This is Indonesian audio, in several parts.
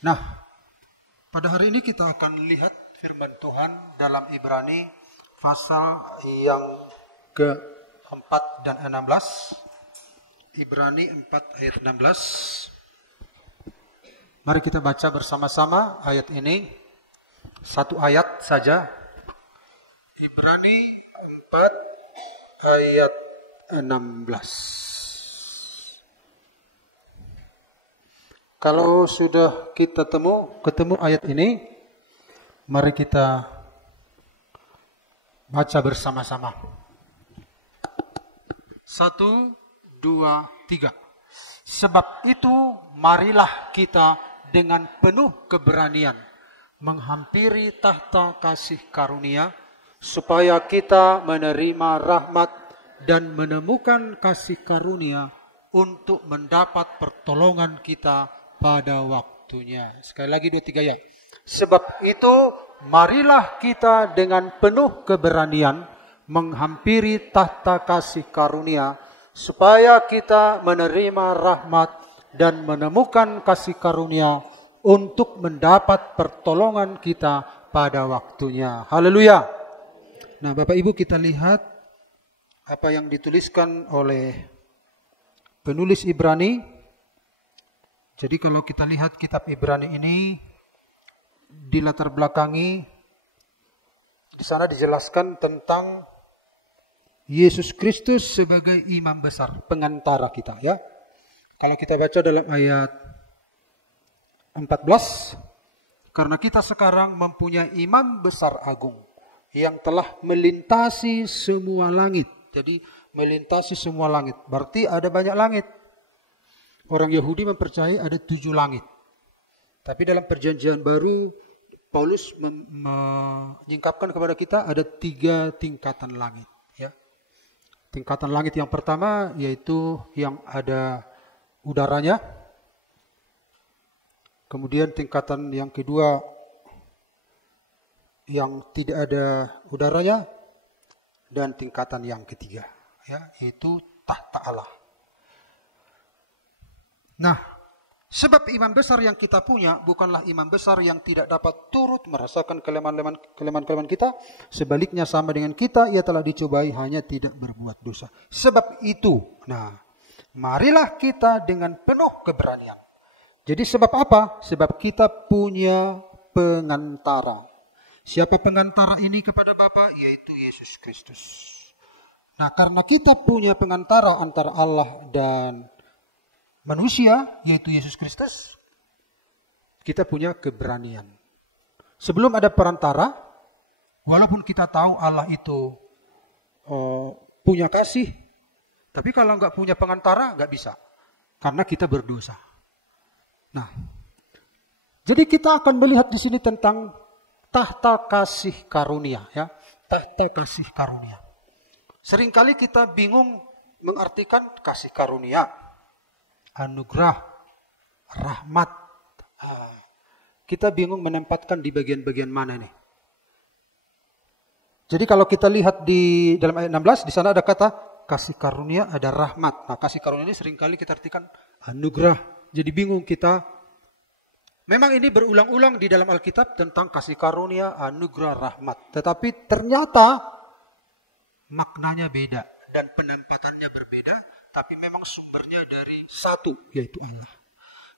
Nah, pada hari ini kita akan lihat firman Tuhan dalam Ibrani pasal yang ke-4 dan 16. Ibrani 4 ayat 16. Mari kita baca bersama-sama ayat ini. Satu ayat saja. Ibrani 4 ayat 16. Kalau sudah kita ketemu ayat ini, mari kita baca bersama-sama. 1, 2, 3. Sebab itu marilah kita dengan penuh keberanian menghampiri tahta kasih karunia, supaya kita menerima rahmat dan menemukan kasih karunia untuk mendapat pertolongan kita pada waktunya. Sekali lagi 2, 3 ya. Sebab itu marilah kita dengan penuh keberanian menghampiri tahta kasih karunia, supaya kita menerima rahmat dan menemukan kasih karunia untuk mendapat pertolongan kita pada waktunya. Haleluya. Nah, Bapak Ibu, kita lihat apa yang dituliskan oleh penulis Ibrani. Jadi kalau kita lihat kitab Ibrani ini dilatar belakangi, di sana dijelaskan tentang Yesus Kristus sebagai imam besar, pengantara kita ya. Kalau kita baca dalam ayat 14, karena kita sekarang mempunyai imam besar agung yang telah melintasi semua langit. Jadi melintasi semua langit, berarti ada banyak langit. Orang Yahudi mempercayai ada 7 langit. Tapi dalam perjanjian baru, Paulus menyingkapkan kepada kita ada 3 tingkatan langit. Ya. Tingkatan langit yang pertama yaitu yang ada udaranya. Kemudian tingkatan yang kedua yang tidak ada udaranya. Dan tingkatan yang ketiga, ya, yaitu tahta Allah. Nah, sebab imam besar yang kita punya bukanlah imam besar yang tidak dapat turut merasakan kelemahan kita. Sebaliknya sama dengan kita, ia telah dicobai hanya tidak berbuat dosa. Sebab itu, nah, marilah kita dengan penuh keberanian. Jadi sebab apa? Sebab kita punya pengantara. Siapa pengantara ini kepada Bapa? Yaitu Yesus Kristus. Nah, karena kita punya pengantara antara Allah dan manusia, yaitu Yesus Kristus, kita punya keberanian. Sebelum ada perantara, walaupun kita tahu Allah itu punya kasih, tapi kalau nggak punya pengantara, nggak bisa. Karena kita berdosa. Nah, jadi kita akan melihat di sini tentang tahta kasih karunia, ya, tahta kasih karunia. Seringkali kita bingung mengartikan kasih karunia, anugerah, rahmat. Kita bingung menempatkan di bagian-bagian mana nih. Jadi kalau kita lihat di dalam ayat 16, di sana ada kata kasih karunia, ada rahmat. Nah, kasih karunia ini seringkali kita artikan anugerah. Jadi bingung kita. Memang ini berulang-ulang di dalam Alkitab tentang kasih karunia, anugerah, rahmat. Tetapi ternyata maknanya beda dan penempatannya berbeda. Tapi memang sumbernya dari satu, yaitu Allah.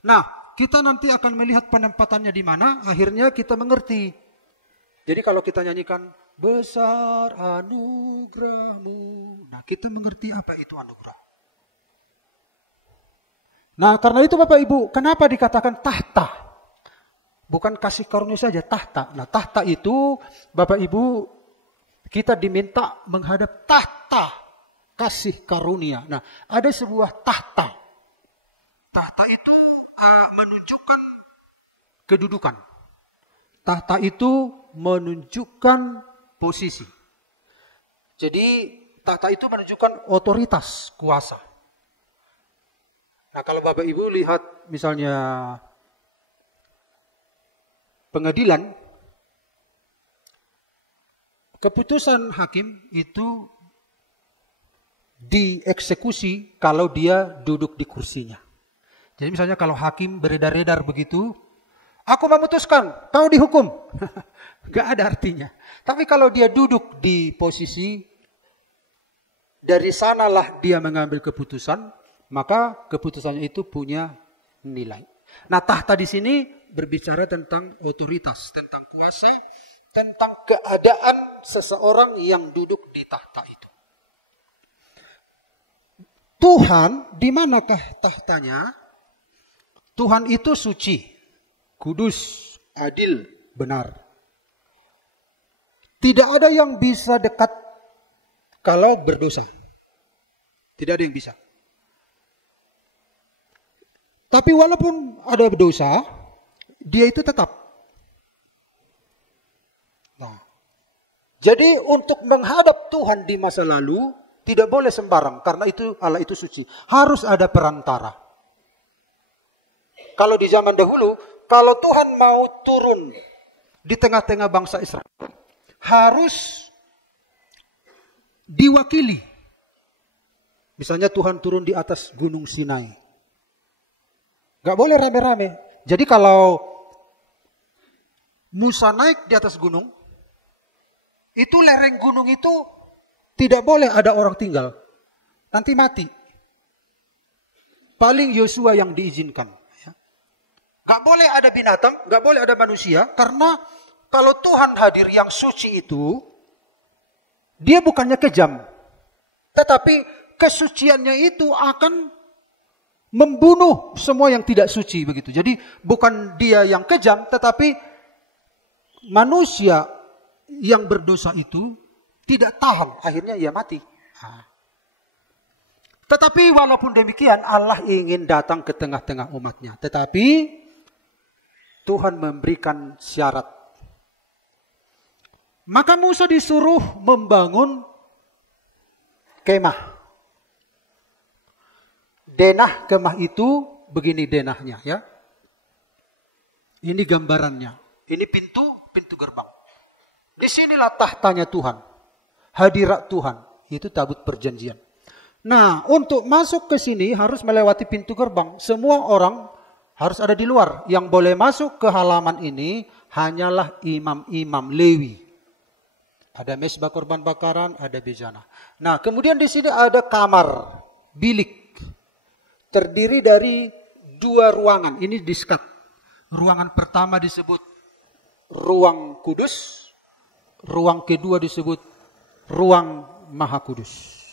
Nah, kita nanti akan melihat penempatannya di mana. Akhirnya kita mengerti. Jadi kalau kita nyanyikan besar anugerahmu, nah kita mengerti apa itu anugerah. Nah, karena itu Bapak Ibu, kenapa dikatakan tahta? Bukan kasih karunia saja, tahta. Nah, tahta itu Bapak Ibu, kita diminta menghadap tahta kasih karunia. Nah, ada sebuah tahta. Tahta itu menunjukkan kedudukan. Tahta itu menunjukkan posisi. Jadi, tahta itu menunjukkan otoritas, kuasa. Nah, kalau Bapak Ibu lihat misalnya pengadilan, keputusan hakim itu dieksekusi kalau dia duduk di kursinya. Jadi misalnya kalau hakim beredar-edar begitu, Aku memutuskan, kau dihukum. Gak ada artinya. Tapi kalau dia duduk di posisi, dari sanalah dia mengambil keputusan, maka keputusannya itu punya nilai. Nah, tahta di sini berbicara tentang otoritas, tentang kuasa, tentang keadaan seseorang yang duduk di tahta itu. Tuhan, di manakah tahtanya? Tuhan itu suci, kudus, adil, benar. Tidak ada yang bisa dekat kalau berdosa. Tidak ada yang bisa. Tapi walaupun ada berdosa, dia itu tetap. Nah, jadi untuk menghadap Tuhan di masa lalu, tidak boleh sembarang. Karena itu Allah itu suci. Harus ada perantara. Kalau di zaman dahulu, kalau Tuhan mau turun di tengah-tengah bangsa Israel, harus diwakili. Misalnya Tuhan turun di atas gunung Sinai. Gak boleh rame-rame. Jadi kalau Musa naik di atas gunung, itu lereng gunung itu tidak boleh ada orang tinggal. Nanti mati. Paling Yosua yang diizinkan. Gak boleh ada binatang, gak boleh ada manusia. Karena kalau Tuhan hadir yang suci itu, dia bukannya kejam. Tetapi kesuciannya itu akan membunuh semua yang tidak suci begitu. Jadi bukan dia yang kejam, tetapi manusia yang berdosa itu tidak tahan. Akhirnya ia mati. Tetapi walaupun demikian, Allah ingin datang ke tengah-tengah umatnya. Tetapi Tuhan memberikan syarat. Maka Musa disuruh membangun kemah. Denah kemah itu begini denahnya ya. Ini gambarannya. Ini pintu gerbang. Disinilah tahtanya Tuhan. Hadirat Tuhan. Itu tabut perjanjian. Nah, untuk masuk ke sini harus melewati pintu gerbang. Semua orang harus ada di luar. Yang boleh masuk ke halaman ini hanyalah imam-imam Lewi. Ada mesbah korban bakaran, ada bejana. Nah, kemudian di sini ada kamar, bilik. Terdiri dari 2 ruangan. Ini diskat. Ruangan pertama disebut ruang kudus. Ruang kedua disebut ruang maha kudus.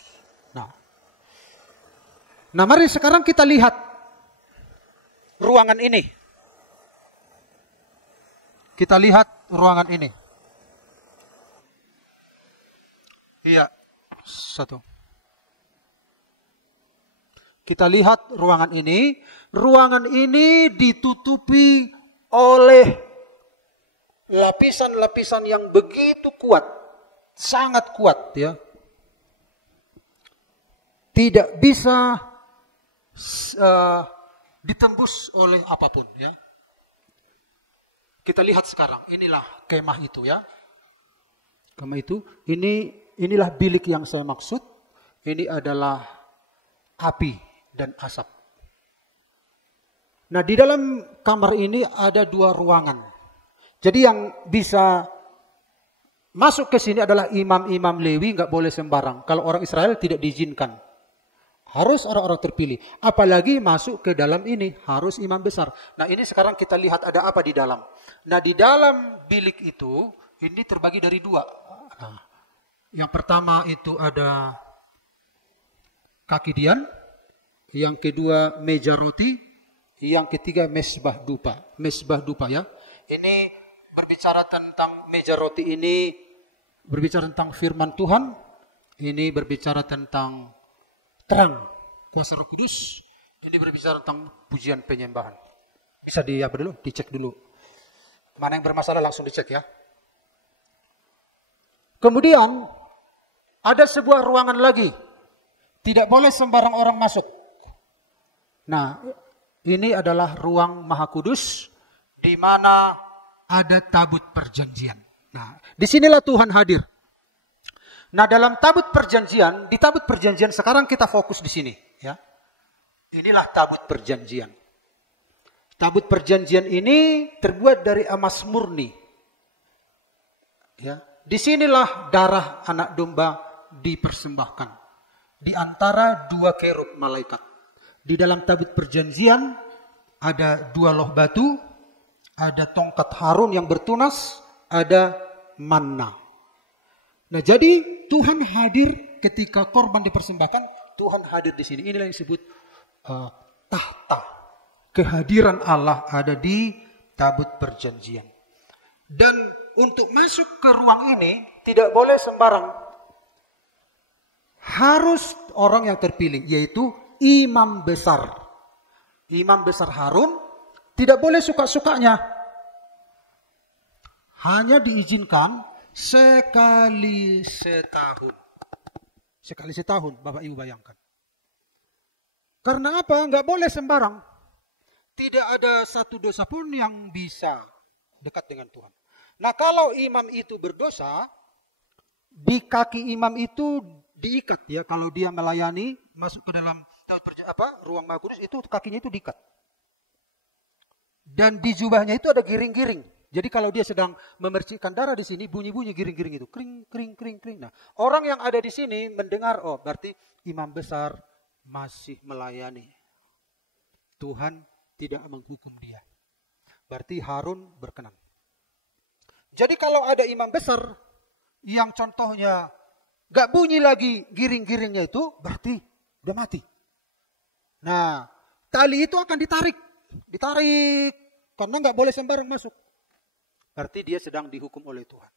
Nah, mari sekarang kita lihat ruangan ini. Kita lihat ruangan ini. Iya, satu. Kita lihat ruangan ini. Ruangan ini ditutupi oleh lapisan-lapisan yang begitu kuat. Sangat kuat ya. Tidak bisa ditembus oleh apapun ya. Kita lihat sekarang. Inilah kemah itu ya. Kemah itu. Inilah bilik yang saya maksud. Ini adalah api dan asap. Nah, di dalam kamar ini ada 2 ruangan. Jadi yang bisa masuk ke sini adalah imam-imam Lewi, nggak boleh sembarang. Kalau orang Israel tidak diizinkan. Harus orang-orang terpilih. Apalagi masuk ke dalam ini harus imam besar. Nah, ini sekarang kita lihat ada apa di dalam. Nah, di dalam bilik itu ini terbagi dari 2. Nah, yang pertama itu ada kaki dian, yang kedua meja roti, yang ketiga mesbah dupa. Mesbah dupa ya. Ini berbicara tentang meja roti ini, berbicara tentang firman Tuhan. Ini berbicara tentang terang kuasa Roh Kudus. Ini berbicara tentang pujian penyembahan. Bisa dicek dulu. Mana yang bermasalah langsung dicek ya. Kemudian ada sebuah ruangan lagi. Tidak boleh sembarang orang masuk. Nah, ini adalah ruang Maha Kudus di mana ada tabut perjanjian. Nah, disinilah Tuhan hadir. Nah, dalam tabut perjanjian, di tabut perjanjian sekarang kita fokus di sini, ya. Inilah tabut perjanjian. Tabut perjanjian ini terbuat dari emas murni. Ya, disinilah darah anak domba dipersembahkan di antara dua kerub malaikat. Di dalam tabut perjanjian ada dua loh batu, ada tongkat Harun yang bertunas, ada manna. Nah, jadi Tuhan hadir ketika korban dipersembahkan. Tuhan hadir di sini. Inilah yang disebut tahta. Kehadiran Allah ada di tabut perjanjian. Dan untuk masuk ke ruang ini tidak boleh sembarang. Harus orang yang terpilih, yaitu imam besar. Imam besar Harun tidak boleh suka-sukanya. Hanya diizinkan sekali setahun. Sekali setahun, Bapak Ibu bayangkan. Karena apa? Enggak boleh sembarang. Tidak ada satu dosa pun yang bisa dekat dengan Tuhan. Nah, kalau imam itu berdosa, di kaki imam itu diikat ya. Kalau dia melayani masuk ke dalam ruang Maha Kudus, itu kakinya itu diikat. Dan di jubahnya itu ada giring-giring. Jadi kalau dia sedang memercikkan darah di sini, bunyi-bunyi giring-giring itu, kring kring kring kring. Nah, orang yang ada di sini mendengar, oh berarti imam besar masih melayani. Tuhan tidak menghukum dia. Berarti Harun berkenan. Jadi kalau ada imam besar yang contohnya gak bunyi lagi giring-giringnya itu, berarti udah mati. Nah, tali itu akan ditarik karena gak boleh sembarang masuk. Berarti dia sedang dihukum oleh Tuhan.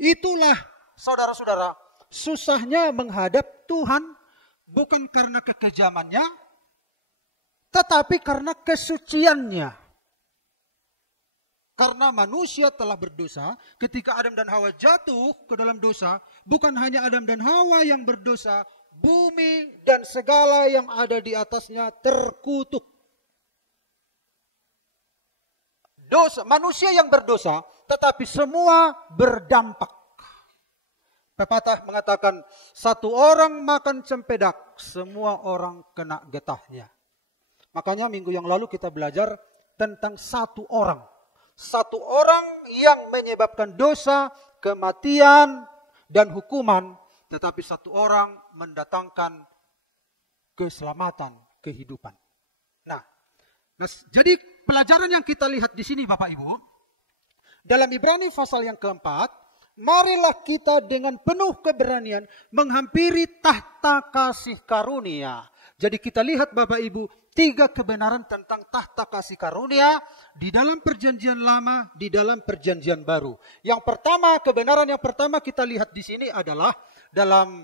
Itulah saudara-saudara, susahnya menghadap Tuhan bukan karena kekejamannya, tetapi karena kesuciannya. Karena manusia telah berdosa, ketika Adam dan Hawa jatuh ke dalam dosa, bukan hanya Adam dan Hawa yang berdosa, bumi dan segala yang ada di atasnya terkutuk. Dosa, manusia yang berdosa, tetapi semua berdampak. Pepatah mengatakan, satu orang makan cempedak, semua orang kena getahnya. Makanya minggu yang lalu kita belajar tentang satu orang. Satu orang yang menyebabkan dosa, kematian, dan hukuman. Tetapi satu orang mendatangkan keselamatan, kehidupan. Nah, jadi pelajaran yang kita lihat di sini Bapak Ibu. Dalam Ibrani pasal yang keempat, marilah kita dengan penuh keberanian menghampiri tahta kasih karunia. Jadi kita lihat Bapak Ibu, 3 kebenaran tentang tahta kasih karunia di dalam perjanjian lama, di dalam perjanjian baru. Yang pertama, kebenaran yang pertama kita lihat di sini adalah dalam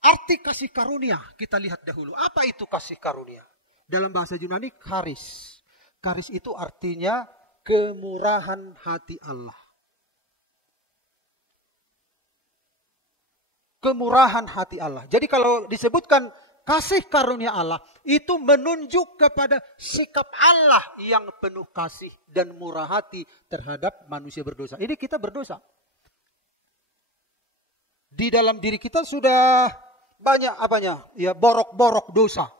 arti kasih karunia. Kita lihat dahulu, apa itu kasih karunia? Dalam bahasa Yunani, charis. Charis itu artinya kemurahan hati Allah. Kemurahan hati Allah. Jadi kalau disebutkan kasih karunia Allah, itu menunjuk kepada sikap Allah yang penuh kasih dan murah hati terhadap manusia berdosa. Ini kita berdosa. Di dalam diri kita sudah banyak ya borok-borok dosa.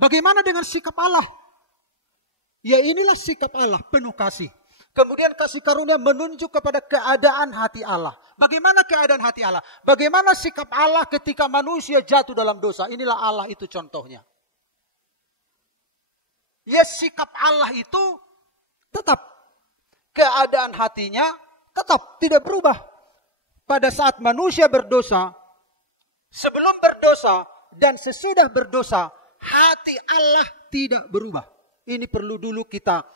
Bagaimana dengan sikap Allah? Ya inilah sikap Allah, penuh kasih. Kemudian kasih karunia menunjuk kepada keadaan hati Allah. Bagaimana keadaan hati Allah? Bagaimana sikap Allah ketika manusia jatuh dalam dosa? Inilah Allah itu contohnya. Ya sikap Allah itu tetap. Keadaan hatinya tetap tidak berubah. Pada saat manusia berdosa, sebelum berdosa dan sesudah berdosa, hati Allah tidak berubah. Ini perlu dulu kita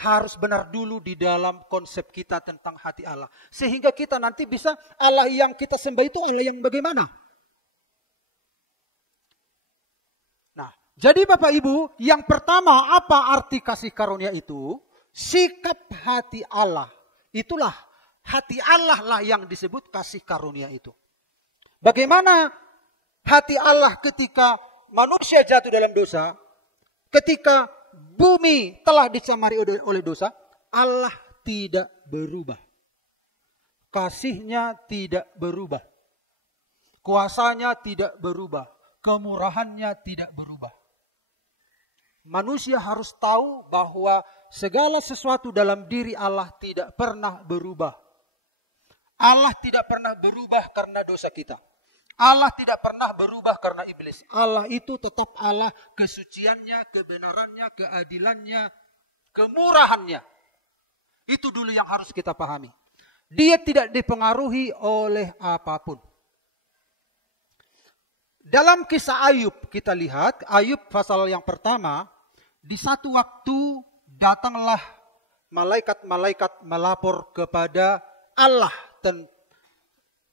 harus benar dulu di dalam konsep kita tentang hati Allah. Sehingga kita nanti bisa, Allah yang kita sembah itu Allah yang bagaimana? Nah, jadi Bapak Ibu, yang pertama apa arti kasih karunia itu? Sikap hati Allah. Itulah, hati Allah lah yang disebut kasih karunia itu. Bagaimana hati Allah ketika manusia jatuh dalam dosa? Ketika bumi telah dicemari oleh dosa, Allah tidak berubah. Kasihnya tidak berubah. Kuasanya tidak berubah. Kemurahannya tidak berubah. manusia harus tahu bahwa segala sesuatu dalam diri Allah tidak pernah berubah. Allah tidak pernah berubah karena dosa kita. Allah tidak pernah berubah karena iblis. Allah itu tetap Allah, kesuciannya, kebenarannya, keadilannya, kemurahannya. Itu dulu yang harus kita pahami. Dia tidak dipengaruhi oleh apapun. Dalam kisah Ayub kita lihat, Ayub pasal yang pertama, di satu waktu datanglah malaikat-malaikat melapor kepada Allah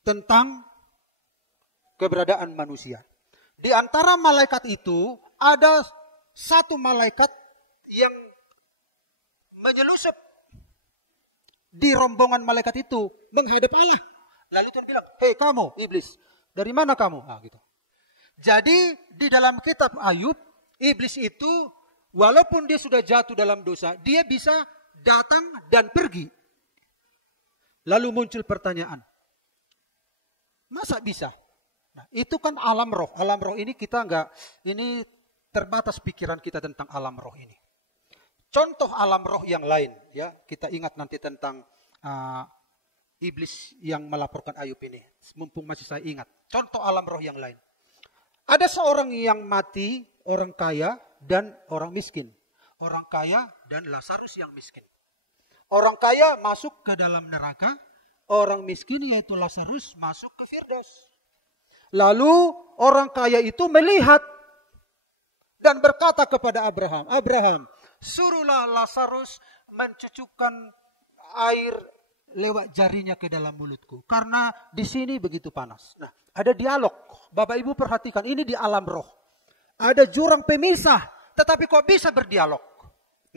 tentang keberadaan manusia. Di antara malaikat itu ada satu malaikat yang menyelusup di rombongan malaikat itu menghadap Allah. Lalu Tuhan bilang, "Hei kamu iblis, dari mana kamu?" Nah, gitu. Jadi di dalam kitab Ayub, iblis itu walaupun dia sudah jatuh dalam dosa, dia bisa datang dan pergi. Lalu muncul pertanyaan, masa bisa? Nah, itu kan alam roh. Alam roh ini kita ini terbatas pikiran kita tentang alam roh ini. Contoh alam roh yang lain, ya kita ingat nanti tentang iblis yang melaporkan Ayub ini. Mumpung masih saya ingat. Contoh alam roh yang lain. Ada seorang yang mati, orang kaya dan orang miskin. Orang kaya dan Lazarus yang miskin. Orang kaya masuk ke dalam neraka, orang miskin yaitu Lazarus masuk ke Firdaus. Lalu orang kaya itu melihat dan berkata kepada Abraham, "Abraham, suruhlah Lazarus mencucukkan air lewat jarinya ke dalam mulutku. Karena di sini begitu panas." Nah, ada dialog. Bapak Ibu perhatikan, ini di alam roh. Ada jurang pemisah, tetapi kok bisa berdialog?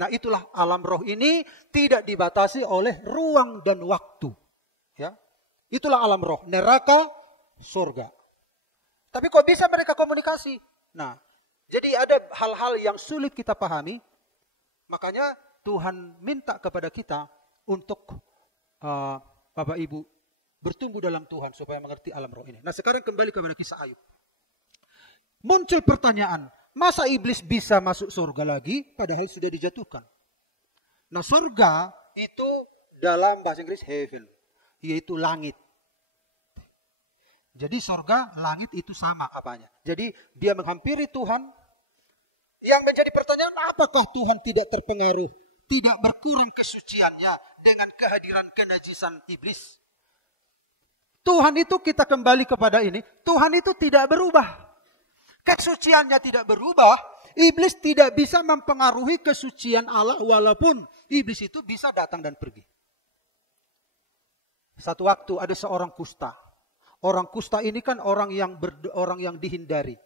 Nah, itulah alam roh ini tidak dibatasi oleh ruang dan waktu. Ya, itulah alam roh, neraka, surga. Tapi kok bisa mereka komunikasi? Nah, jadi ada hal-hal yang sulit kita pahami. Makanya Tuhan minta kepada kita untuk Bapak Ibu bertumbuh dalam Tuhan supaya mengerti alam roh ini. Nah, sekarang kembali kepada kisah Ayub. Muncul pertanyaan, masa iblis bisa masuk surga lagi padahal sudah dijatuhkan? Nah, surga itu dalam bahasa Inggris heaven, yaitu langit. Jadi surga, langit itu sama apanya. Jadi dia menghampiri Tuhan. Yang menjadi pertanyaan, apakah Tuhan tidak terpengaruh, tidak berkurang kesuciannya dengan kehadiran kenajisan iblis? Tuhan itu, kita kembali kepada ini, Tuhan itu tidak berubah. Kesuciannya tidak berubah, iblis tidak bisa mempengaruhi kesucian Allah walaupun iblis itu bisa datang dan pergi. Satu waktu ada seorang kusta. Orang kusta ini kan orang yang dihindari.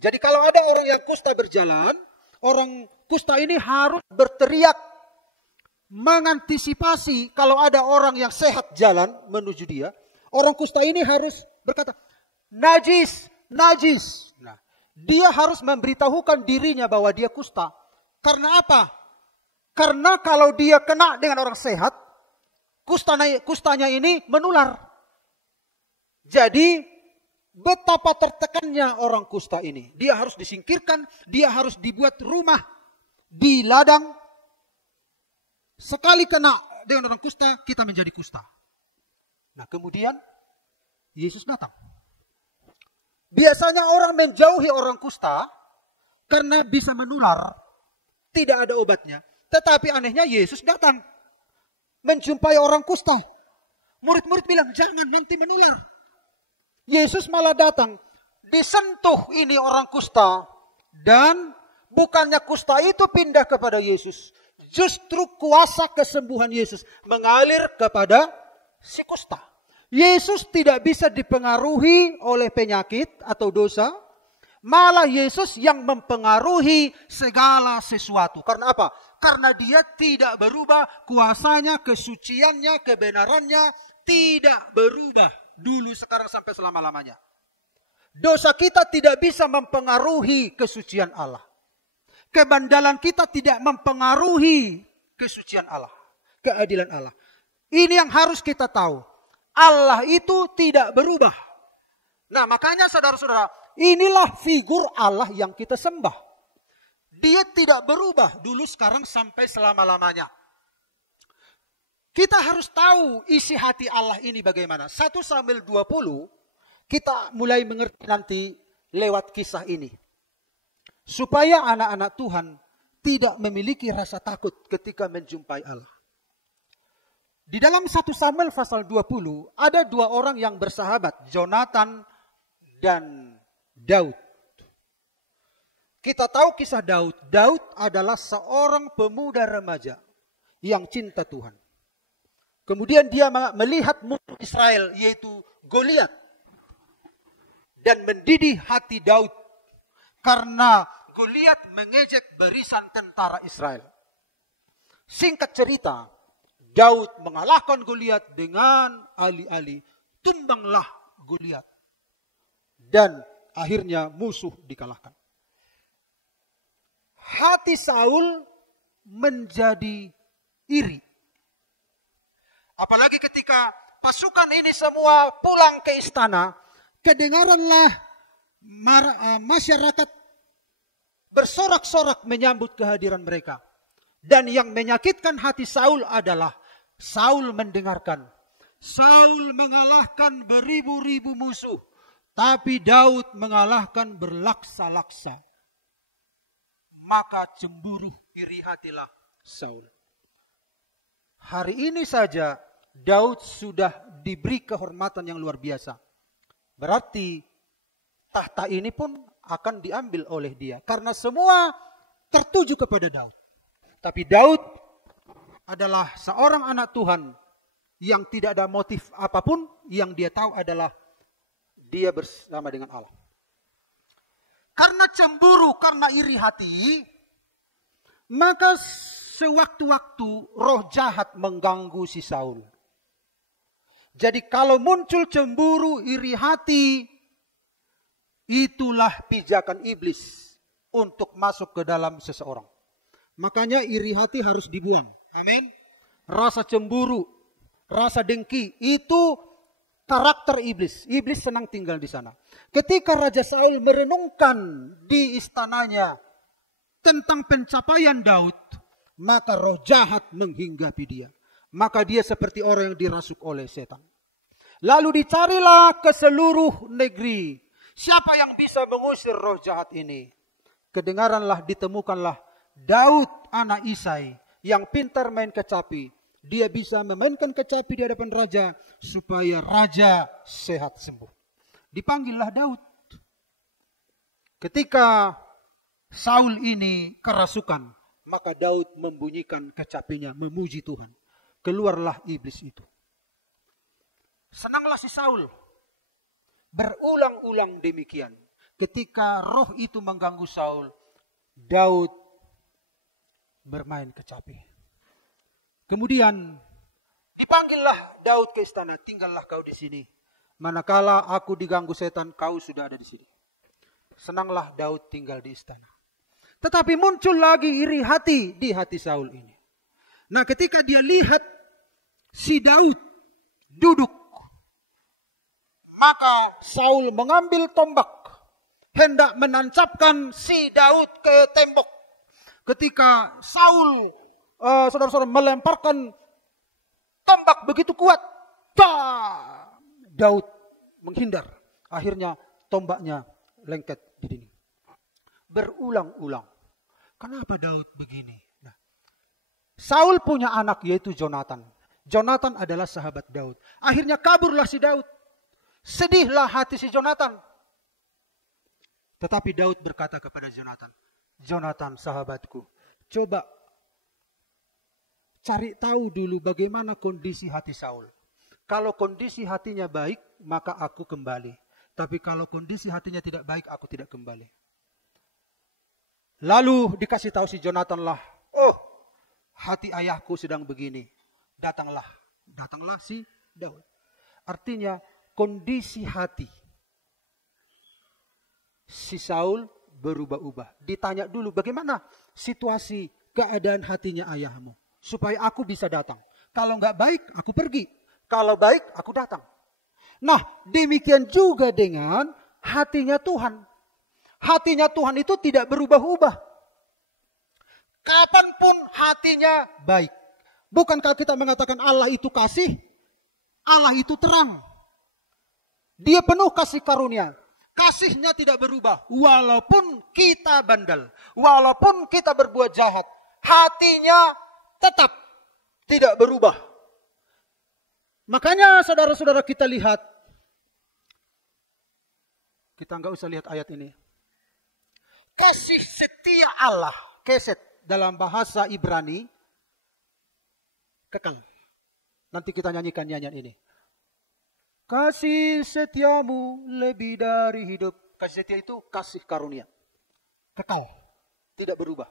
Jadi kalau ada orang yang kusta berjalan, orang kusta ini harus berteriak mengantisipasi kalau ada orang yang sehat jalan menuju dia. Orang kusta ini harus berkata, "Najis, najis." Nah, dia harus memberitahukan dirinya bahwa dia kusta. Karena apa? Karena kalau dia kena dengan orang sehat, kustanya ini menular. Jadi betapa tertekannya orang kusta ini. Dia harus disingkirkan, dia harus dibuat rumah di ladang. Sekali kena dengan orang kusta, kita menjadi kusta. Nah, kemudian Yesus datang. Biasanya orang menjauhi orang kusta karena bisa menular. Tidak ada obatnya. Tetapi anehnya Yesus datang. Menjumpai orang kusta. Murid-murid bilang, "Jangan, nanti menular." Yesus malah datang. Disentuh ini orang kusta. Dan bukannya kusta itu pindah kepada Yesus. Justru kuasa kesembuhan Yesus mengalir kepada si kusta. Yesus tidak bisa dipengaruhi oleh penyakit atau dosa. Malah Yesus yang mempengaruhi segala sesuatu. Karena apa? Karena dia tidak berubah. Kuasanya, kesuciannya, kebenarannya tidak berubah. Dulu, sekarang, sampai selama-lamanya. Dosa kita tidak bisa mempengaruhi kesucian Allah. Kebandalan kita tidak mempengaruhi kesucian Allah. Keadilan Allah. Ini yang harus kita tahu. Allah itu tidak berubah. Nah, makanya saudara-saudara, inilah figur Allah yang kita sembah. Dia tidak berubah dulu, sekarang, sampai selama-lamanya. Kita harus tahu isi hati Allah ini bagaimana. 1 Samuel 20, kita mulai mengerti nanti lewat kisah ini. Supaya anak-anak Tuhan tidak memiliki rasa takut ketika menjumpai Allah. Di dalam 1 Samuel pasal 20, ada 2 orang yang bersahabat, Jonatan dan Daud. Kita tahu kisah Daud. Daud adalah seorang pemuda remaja yang cinta Tuhan. Kemudian dia melihat musuh Israel, yaitu Goliat. Dan mendidih hati Daud. Karena Goliat mengejek barisan tentara Israel. Singkat cerita, Daud mengalahkan Goliat dengan alih-alih. Tumbanglah Goliat. Dan akhirnya musuh dikalahkan. Hati Saul menjadi iri. Apalagi ketika pasukan ini semua pulang ke istana, kedengaranlah masyarakat bersorak-sorak menyambut kehadiran mereka. Dan yang menyakitkan hati Saul adalah Saul mendengarkan. Saul mengalahkan beribu-ribu musuh, tapi Daud mengalahkan berlaksa-laksa. Maka cemburu, iri hatilah Saul. Hari ini saja Daud sudah diberi kehormatan yang luar biasa. Berarti tahta ini pun akan diambil oleh dia. Karena semua tertuju kepada Daud. Tapi Daud adalah seorang anak Tuhan yang tidak ada motif apapun. Yang dia tahu adalah dia bersama dengan Allah. Karena cemburu, karena iri hati, maka sewaktu-waktu roh jahat mengganggu si Saul. Jadi kalau muncul cemburu, iri hati, itulah pijakan iblis untuk masuk ke dalam seseorang. Makanya iri hati harus dibuang. Amin. Rasa cemburu, rasa dengki, itu karakter iblis. Iblis senang tinggal di sana. Ketika Raja Saul merenungkan di istananya tentang pencapaian Daud, maka roh jahat menghinggapi dia. Maka dia seperti orang yang dirasuk oleh setan. Lalu dicarilah ke seluruh negeri. Siapa yang bisa mengusir roh jahat ini? Kedengaranlah, ditemukanlah Daud anak Isai yang pintar main kecapi. Dia bisa memainkan kecapi di hadapan raja supaya raja sehat sembuh. Dipanggillah Daud. Ketika Saul ini kerasukan, maka Daud membunyikan kecapinya, memuji Tuhan. Keluarlah iblis itu. Senanglah si Saul. Berulang-ulang demikian. Ketika roh itu mengganggu Saul, Daud bermain kecapi. Kemudian dipanggillah Daud ke istana, tinggallah kau di sini. Manakala aku diganggu setan, kau sudah ada di sini. Senanglah Daud tinggal di istana. Tetapi muncul lagi iri hati di hati Saul ini. Nah, ketika dia lihat si Daud duduk, maka Saul mengambil tombak, hendak menancapkan si Daud ke tembok. Ketika Saul, saudara-saudara, melemparkan tombak begitu kuat, Daud menghindar. Akhirnya tombaknya lengket di dinding. Berulang-ulang. Kenapa Daud begini? Nah, Saul punya anak yaitu Jonatan. Jonatan adalah sahabat Daud. Akhirnya kaburlah si Daud. Sedihlah hati si Jonatan. Tetapi Daud berkata kepada Jonatan, Jonatan sahabatku, coba cari tahu dulu bagaimana kondisi hati Saul. Kalau kondisi hatinya baik, maka aku kembali. Tapi kalau kondisi hatinya tidak baik, aku tidak kembali. Lalu dikasih tahu si Jonatan lah, oh, hati ayahku sedang begini. Datanglah si Daud. Artinya kondisi hati si Saul berubah-ubah. Ditanya dulu bagaimana situasi keadaan hatinya ayahmu. Supaya aku bisa datang. Kalau enggak baik, aku pergi. Kalau baik, aku datang. Nah, demikian juga dengan hatinya Tuhan. Hatinya Tuhan itu tidak berubah-ubah. Kapanpun hatinya baik. Bukankah kita mengatakan Allah itu kasih? Allah itu terang. Dia penuh kasih karunia. Kasihnya tidak berubah. Walaupun kita bandel. Walaupun kita berbuat jahat. Hatinya tetap tidak berubah. Makanya saudara-saudara kita lihat. Kita nggak usah lihat ayat ini. Kasih setia Allah. Keset dalam bahasa Ibrani. Kekal. Nanti kita nyanyikan nyanyian ini. Kasih setiamu lebih dari hidup. Kasih setia itu kasih karunia. Kekal. Tidak berubah.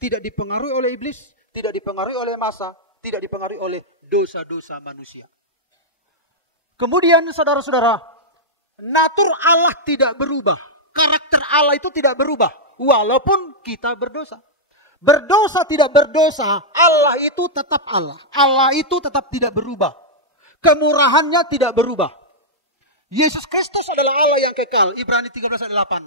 Tidak dipengaruhi oleh iblis. Tidak dipengaruhi oleh masa. Tidak dipengaruhi oleh dosa-dosa manusia. Kemudian saudara-saudara. Natur Allah tidak berubah. Karakter Allah itu tidak berubah. Walaupun kita berdosa. Berdosa tidak berdosa. Allah itu tetap Allah. Allah itu tetap tidak berubah. Kemurahannya tidak berubah. Yesus Kristus adalah Allah yang kekal. Ibrani 13 ayat 8.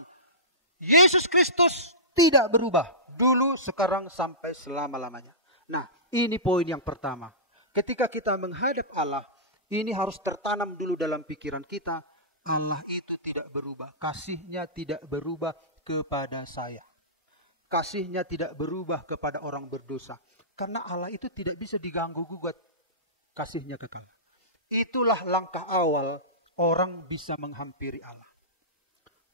Yesus Kristus tidak berubah. Dulu, sekarang, sampai selama-lamanya. Nah, ini poin yang pertama. Ketika kita menghadap Allah, ini harus tertanam dulu dalam pikiran kita. Allah itu tidak berubah. Kasihnya tidak berubah kepada saya. Kasihnya tidak berubah kepada orang berdosa. Karena Allah itu tidak bisa diganggu-gugat. Kasihnya kekal. Itulah langkah awal orang bisa menghampiri Allah.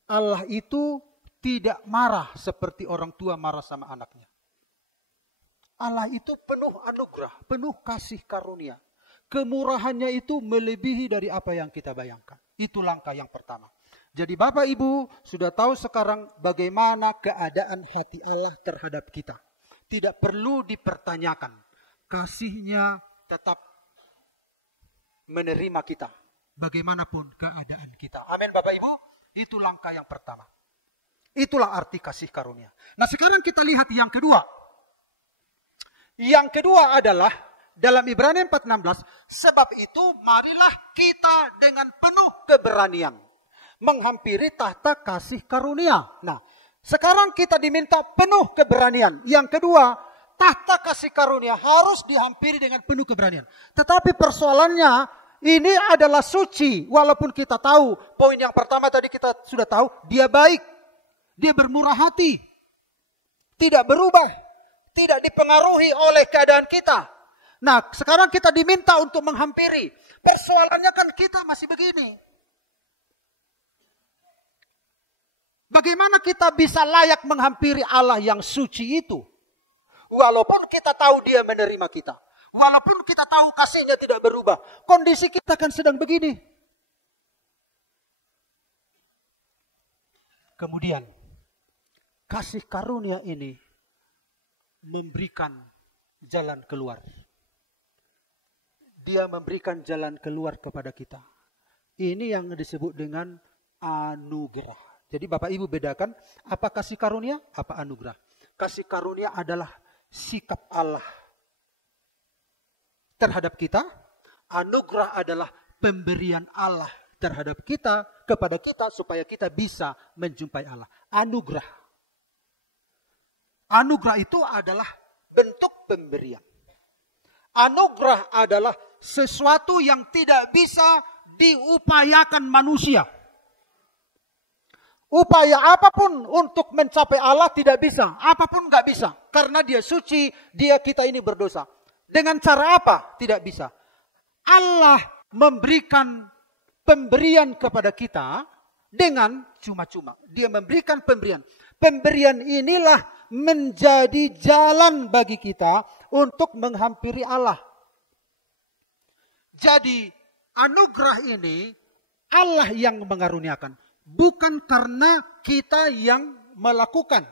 Allah itu tidak marah seperti orang tua marah sama anaknya. Allah itu penuh anugerah, penuh kasih karunia. Kemurahannya itu melebihi dari apa yang kita bayangkan. Itu langkah yang pertama. Jadi Bapak Ibu sudah tahu sekarang bagaimana keadaan hati Allah terhadap kita. Tidak perlu dipertanyakan. Kasihnya tetap menerima kita. Bagaimanapun keadaan kita. Amin Bapak Ibu. Itu langkah yang pertama. Itulah arti kasih karunia. Nah sekarang kita lihat yang kedua. Yang kedua adalah dalam Ibrani 4:16. Sebab itu marilah kita dengan penuh keberanian menghampiri tahta kasih karunia. Nah sekarang kita diminta penuh keberanian. Yang kedua, tahta kasih karunia harus dihampiri dengan penuh keberanian. Tetapi persoalannya ini adalah suci. Walaupun kita tahu, poin yang pertama tadi kita sudah tahu, dia baik. Dia bermurah hati. Tidak berubah. Tidak dipengaruhi oleh keadaan kita. Nah, sekarang kita diminta untuk menghampiri. Persoalannya kan kita masih begini. Bagaimana kita bisa layak menghampiri Allah yang suci itu? Walaupun kita tahu dia menerima kita. Walaupun kita tahu kasihnya tidak berubah. Kondisi kita kan sedang begini. Kemudian, kasih karunia ini memberikan jalan keluar. Dia memberikan jalan keluar kepada kita. Ini yang disebut dengan anugerah. Jadi Bapak Ibu bedakan apa kasih karunia, apa anugerah. Kasih karunia adalah sikap Allah terhadap kita. Anugerah adalah pemberian Allah terhadap kita, kepada kita supaya kita bisa menjumpai Allah. Anugerah. Anugerah itu adalah bentuk pemberian. Anugerah adalah sesuatu yang tidak bisa diupayakan manusia. Upaya apapun untuk mencapai Allah tidak bisa. Apapun nggak bisa. Karena dia suci, kita ini berdosa. Dengan cara apa? Tidak bisa. Allah memberikan pemberian kepada kita dengan cuma-cuma. Dia memberikan pemberian. Pemberian inilah menjadi jalan bagi kita untuk menghampiri Allah. Jadi anugerah ini Allah yang mengaruniakan. Bukan karena kita yang melakukan.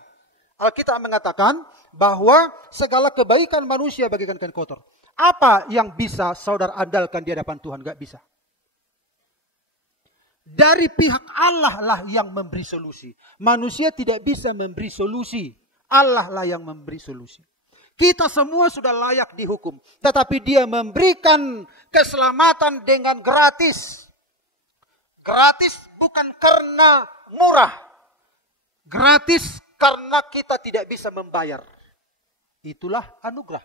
Alkitab mengatakan bahwa segala kebaikan manusia bagikan kain kotor. Apa yang bisa saudara andalkan di hadapan Tuhan? Gak bisa. Dari pihak Allah lah yang memberi solusi. Manusia tidak bisa memberi solusi. Allah lah yang memberi solusi. Kita semua sudah layak dihukum. Tetapi dia memberikan keselamatan dengan gratis. Gratis bukan karena murah. Gratis karena kita tidak bisa membayar. Itulah anugerah.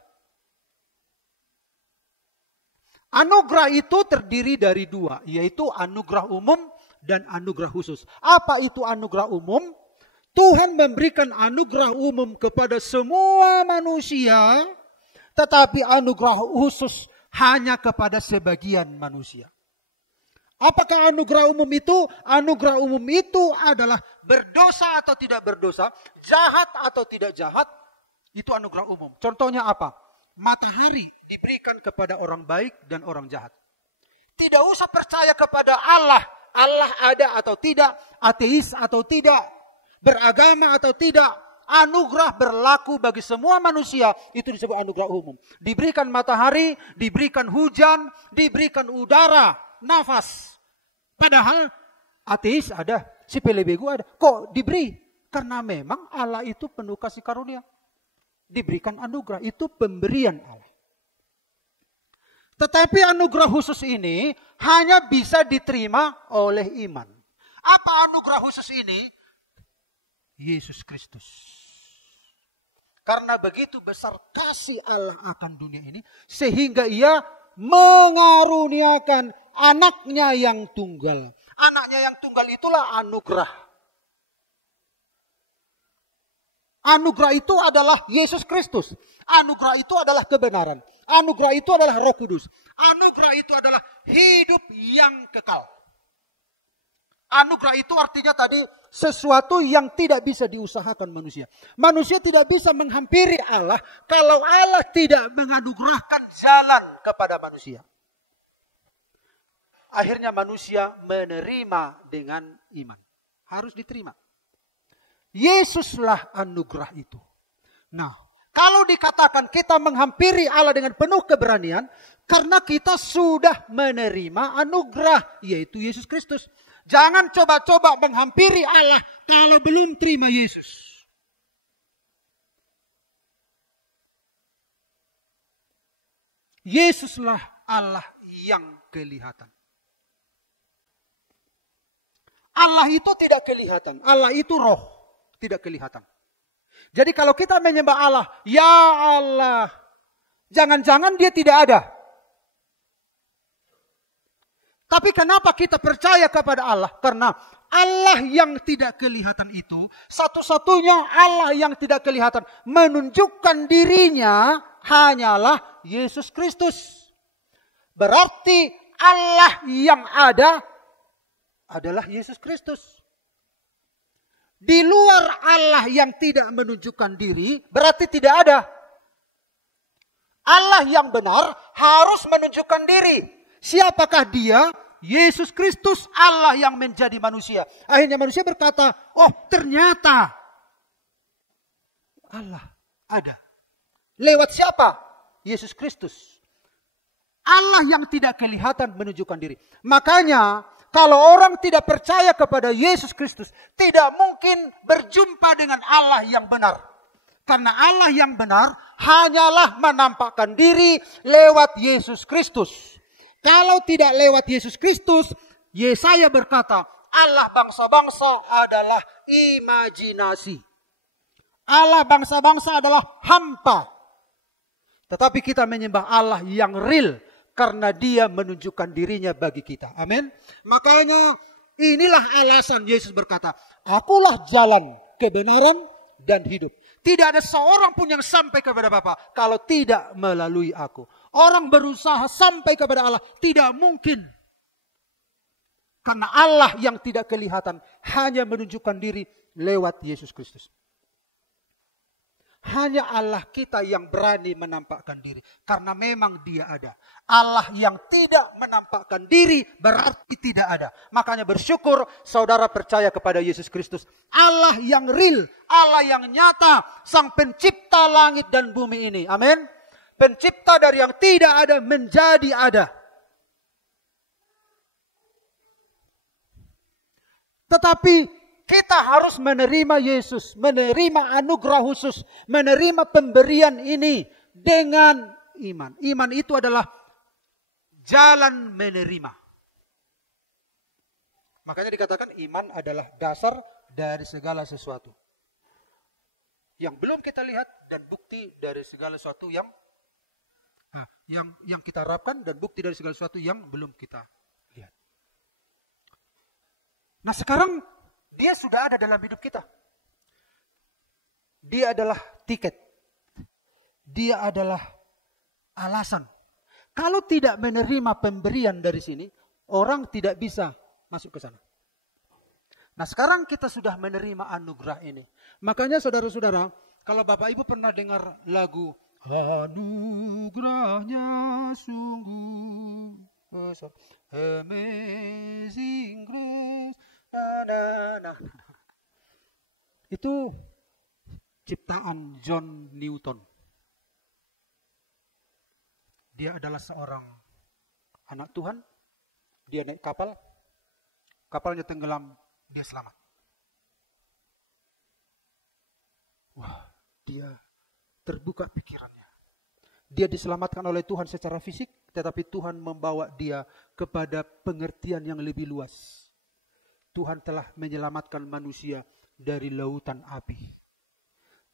Anugerah itu terdiri dari dua, yaitu anugerah umum dan anugerah khusus. Apa itu anugerah umum? Tuhan memberikan anugerah umum kepada semua manusia, tetapi anugerah khusus hanya kepada sebagian manusia. Apakah anugerah umum itu? Anugerah umum itu adalah berdosa atau tidak berdosa, jahat atau tidak jahat, itu anugerah umum. Contohnya apa? Matahari diberikan kepada orang baik dan orang jahat. Tidak usah percaya kepada Allah. Allah ada atau tidak, ateis atau tidak, beragama atau tidak. Anugerah berlaku bagi semua manusia. Itu disebut anugerah umum. Diberikan matahari, diberikan hujan, diberikan udara, nafas. Padahal ateis ada, si pelebegu ada. Kok diberi? Karena memang Allah itu penuh kasih karunia. Diberikan anugerah, itu pemberian Allah. Tetapi anugerah khusus ini hanya bisa diterima oleh iman. Apa anugerah khusus ini? Yesus Kristus. Karena begitu besar kasih Allah akan dunia ini, sehingga ia mengaruniakan anaknya yang tunggal. Anaknya yang tunggal itulah anugerah. Anugerah itu adalah Yesus Kristus. Anugerah itu adalah kebenaran. Anugerah itu adalah Roh Kudus. Anugerah itu adalah hidup yang kekal. Anugerah itu artinya tadi sesuatu yang tidak bisa diusahakan manusia. Manusia tidak bisa menghampiri Allah kalau Allah tidak menganugerahkan jalan kepada manusia. Akhirnya manusia menerima dengan iman. Harus diterima. Yesuslah anugerah itu. Nah, kalau dikatakan kita menghampiri Allah dengan penuh keberanian, karena kita sudah menerima anugerah, yaitu Yesus Kristus. Jangan coba-coba menghampiri Allah kalau belum terima Yesus. Yesuslah Allah yang kelihatan. Allah itu tidak kelihatan. Allah itu roh. Tidak kelihatan. Jadi kalau kita menyembah Allah, ya Allah, jangan-jangan dia tidak ada. Tapi kenapa kita percaya kepada Allah? Karena Allah yang tidak kelihatan itu, satu-satunya Allah yang tidak kelihatan, menunjukkan dirinya hanyalah Yesus Kristus. Berarti Allah yang ada adalah Yesus Kristus. Di luar Allah yang tidak menunjukkan diri, berarti tidak ada. Allah yang benar harus menunjukkan diri. Siapakah dia? Yesus Kristus, Allah yang menjadi manusia. Akhirnya manusia berkata, oh ternyata Allah ada. Lewat siapa? Yesus Kristus. Allah yang tidak kelihatan menunjukkan diri. Makanya kalau orang tidak percaya kepada Yesus Kristus, tidak mungkin berjumpa dengan Allah yang benar. Karena Allah yang benar hanyalah menampakkan diri lewat Yesus Kristus. Kalau tidak lewat Yesus Kristus, Yesaya berkata, Allah bangsa-bangsa adalah imajinasi. Allah bangsa-bangsa adalah hampa. Tetapi kita menyembah Allah yang real. Karena dia menunjukkan dirinya bagi kita. Amin. Makanya inilah alasan Yesus berkata, akulah jalan, kebenaran, dan hidup. Tidak ada seorang pun yang sampai kepada Bapa kalau tidak melalui aku. Orang berusaha sampai kepada Allah tidak mungkin. Karena Allah yang tidak kelihatan hanya menunjukkan diri lewat Yesus Kristus. Hanya Allah kita yang berani menampakkan diri. Karena memang dia ada. Allah yang tidak menampakkan diri berarti tidak ada. Makanya bersyukur saudara percaya kepada Yesus Kristus. Allah yang real. Allah yang nyata. Sang pencipta langit dan bumi ini. Amin. Pencipta dari yang tidak ada menjadi ada. Tetapi kita harus menerima Yesus, menerima anugerah khusus, menerima pemberian ini dengan iman. Iman itu adalah jalan menerima. Makanya dikatakan iman adalah dasar dari segala sesuatu. yang belum kita lihat dan bukti dari segala sesuatu yang kita harapkan dan bukti dari segala sesuatu yang belum kita lihat. Nah sekarang dia sudah ada dalam hidup kita. Dia adalah tiket. Dia adalah alasan. Kalau tidak menerima pemberian dari sini, orang tidak bisa masuk ke sana. Nah sekarang kita sudah menerima anugerah ini. Makanya saudara-saudara, kalau Bapak Ibu pernah dengar lagu Anugerahnya sungguh besar, Amazing Grace, itu ciptaan John Newton. Dia adalah seorang anak Tuhan. Dia naik kapal. Kapalnya tenggelam, dia selamat. Wah, dia terbuka pikirannya. Dia diselamatkan oleh Tuhan secara fisik, tetapi Tuhan membawa dia kepada pengertian yang lebih luas. Tuhan telah menyelamatkan manusia dari lautan api.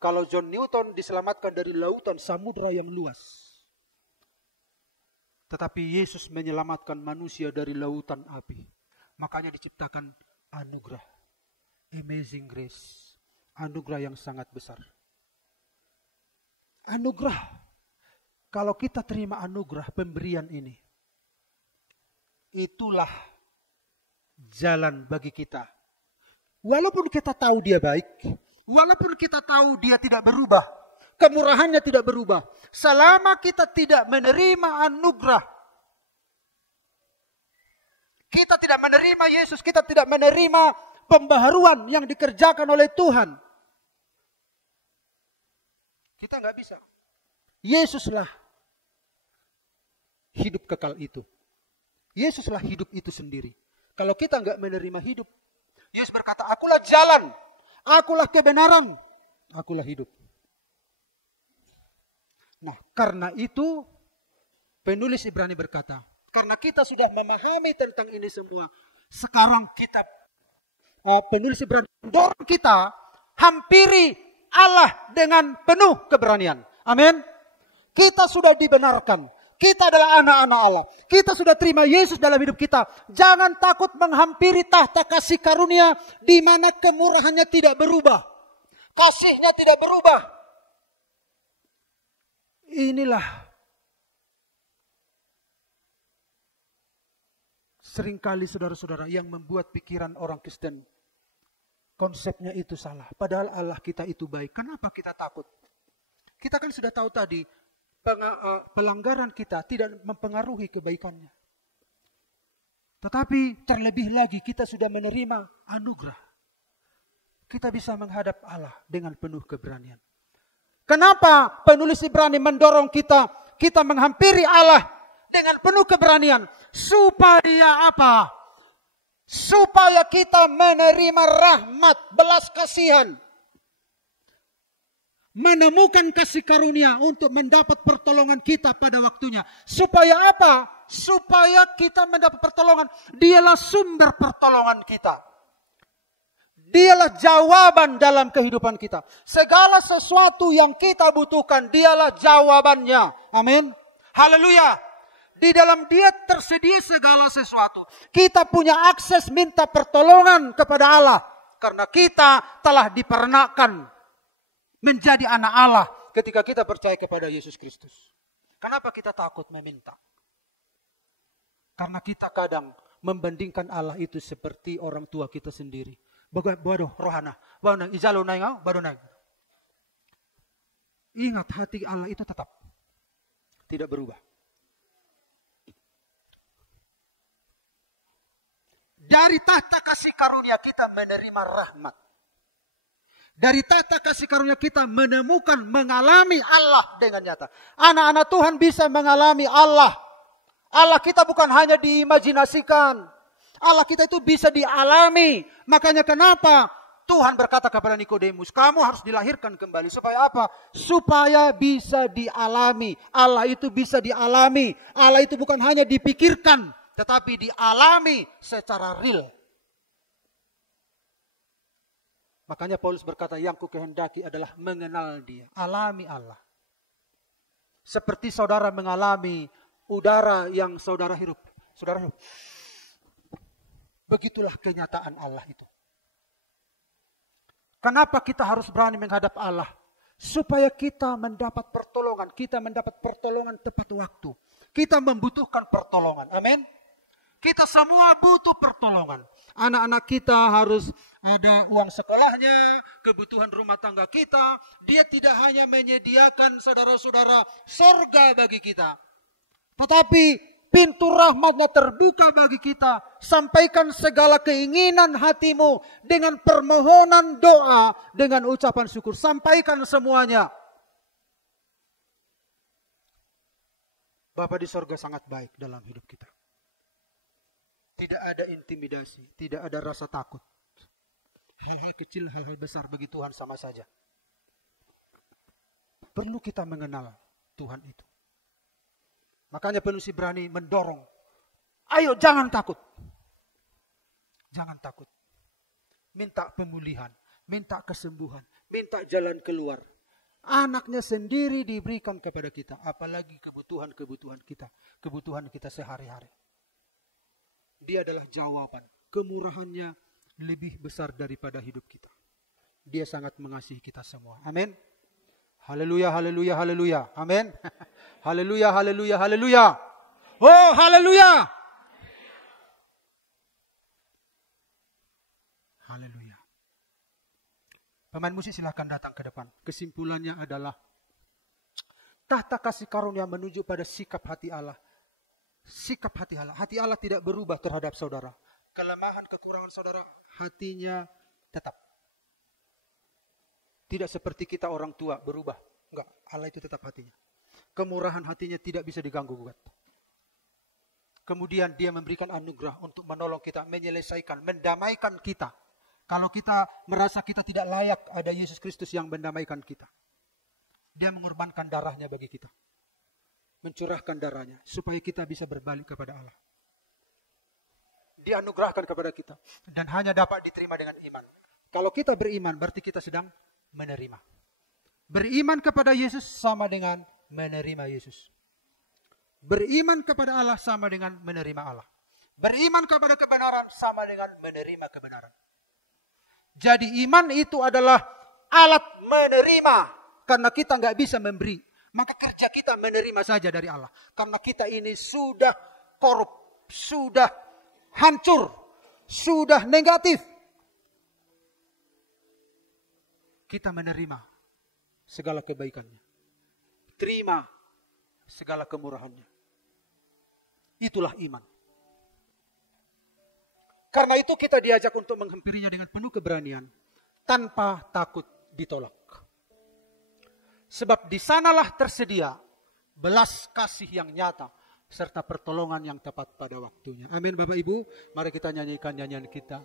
Kalau John Newton diselamatkan dari lautan samudra yang luas, tetapi Yesus menyelamatkan manusia dari lautan api. Makanya diciptakan anugerah. Amazing grace. Anugerah yang sangat besar. Anugerah. Kalau kita terima anugerah pemberian ini, itulah jalan bagi kita. Walaupun kita tahu dia baik, walaupun kita tahu dia tidak berubah, kemurahannya tidak berubah, selama kita tidak menerima anugerah, kita tidak menerima Yesus, kita tidak menerima pembaharuan yang dikerjakan oleh Tuhan, kita nggak bisa. Yesuslah hidup kekal itu. Yesuslah hidup itu sendiri. Kalau kita nggak menerima hidup, Yesus berkata, akulah jalan, akulah kebenaran, akulah hidup. Nah, karena itu penulis Ibrani berkata, karena kita sudah memahami tentang ini semua, sekarang kita penulis Ibrani mendorong kita hampiri Allah dengan penuh keberanian. Amin. Kita sudah dibenarkan. Kita adalah anak-anak Allah. Kita sudah terima Yesus dalam hidup kita. Jangan takut menghampiri tahta kasih karunia di mana kemurahannya tidak berubah. Kasihnya tidak berubah. Inilah seringkali saudara-saudara yang membuat pikiran orang Kristen konsepnya itu salah. Padahal Allah kita itu baik. Kenapa kita takut? Kita kan sudah tahu tadi, pelanggaran kita tidak mempengaruhi kebaikannya. Tetapi terlebih lagi kita sudah menerima anugerah. Kita bisa menghadap Allah dengan penuh keberanian. Kenapa penulis Ibrani mendorong kita menghampiri Allah dengan penuh keberanian? Supaya apa? Supaya kita menerima rahmat, belas kasihan. Menemukan kasih karunia untuk mendapat pertolongan kita pada waktunya. Supaya apa? Supaya kita mendapat pertolongan. Dialah sumber pertolongan kita. Dialah jawaban dalam kehidupan kita. Segala sesuatu yang kita butuhkan, dialah jawabannya. Amin. Haleluya. Di dalam dia tersedia segala sesuatu. Kita punya akses minta pertolongan kepada Allah. Karena kita telah diperanakan menjadi anak Allah ketika kita percaya kepada Yesus Kristus. Kenapa kita takut meminta? Karena kita kadang membandingkan Allah itu seperti orang tua kita sendiri. Bodoh, rohana. Bodoh, ijalo na nga, bodoh na. Ingat, hati Allah itu tetap tidak berubah. Dari tahta kasih karunia kita menerima rahmat. Dari tahta kasih karunia kita menemukan, mengalami Allah dengan nyata. Anak-anak Tuhan bisa mengalami Allah. Allah kita bukan hanya diimajinasikan. Allah kita itu bisa dialami. Makanya kenapa Tuhan berkata kepada Nikodemus, kamu harus dilahirkan kembali. Supaya apa? Supaya bisa dialami. Allah itu bisa dialami. Allah itu bukan hanya dipikirkan, tetapi dialami secara real. Makanya Paulus berkata, yang ku kehendaki adalah mengenal dia. Alami Allah. Seperti saudara mengalami udara yang saudara hirup. Saudara hirup. Begitulah kenyataan Allah itu. Kenapa kita harus berani menghadap Allah? Supaya kita mendapat pertolongan. Kita mendapat pertolongan tepat waktu. Kita membutuhkan pertolongan. Amin. Kita semua butuh pertolongan. Anak-anak kita harus ada uang sekolahnya, kebutuhan rumah tangga kita. Dia tidak hanya menyediakan saudara-saudara sorga bagi kita. Tetapi pintu rahmatnya terbuka bagi kita. Sampaikan segala keinginan hatimu dengan permohonan doa, dengan ucapan syukur. Sampaikan semuanya. Bapa di sorga sangat baik dalam hidup kita. Tidak ada intimidasi, tidak ada rasa takut. Hal-hal kecil, hal-hal besar bagi Tuhan sama saja. Perlu kita mengenal Tuhan itu. Makanya penulis Ibrani mendorong. Ayo jangan takut. Jangan takut. Minta pemulihan, minta kesembuhan, minta jalan keluar. Anaknya sendiri diberikan kepada kita. Apalagi kebutuhan-kebutuhan kita. Kebutuhan kita sehari-hari. Dia adalah jawaban. Kemurahannya lebih besar daripada hidup kita. Dia sangat mengasihi kita semua. Amin. Haleluya, haleluya, haleluya. Amin. Haleluya, haleluya, haleluya. Oh, haleluya. Haleluya. Pemain musik silahkan datang ke depan. Kesimpulannya adalah tahta kasih karunia menuju pada sikap hati Allah. Sikap hati Allah. Hati Allah tidak berubah terhadap saudara. Kelemahan, kekurangan saudara, hatinya tetap. Tidak seperti kita orang tua berubah. Enggak, Allah itu tetap hatinya. Kemurahan hatinya tidak bisa diganggu-gugat. Kemudian dia memberikan anugerah untuk menolong kita, menyelesaikan, mendamaikan kita. Kalau kita merasa kita tidak layak, ada Yesus Kristus yang mendamaikan kita. Dia mengorbankan darahnya bagi kita. Mencurahkan darahnya supaya kita bisa berbalik kepada Allah. Dia anugerahkan kepada kita dan hanya dapat diterima dengan iman. Kalau kita beriman berarti kita sedang menerima. Beriman kepada Yesus sama dengan menerima Yesus. Beriman kepada Allah sama dengan menerima Allah. Beriman kepada kebenaran sama dengan menerima kebenaran. Jadi iman itu adalah alat menerima karena kita nggak bisa memberi. Maka kerja kita menerima saja dari Allah. Karena kita ini sudah korup, sudah hancur, sudah negatif. Kita menerima segala kebaikannya. Terima segala kemurahannya. Itulah iman. Karena itu kita diajak untuk menghampirinya dengan penuh keberanian. Tanpa takut ditolak. Sebab di sanalah tersedia belas kasih yang nyata serta pertolongan yang tepat pada waktunya. Amin Bapak Ibu. Mari kita nyanyikan nyanyian kita.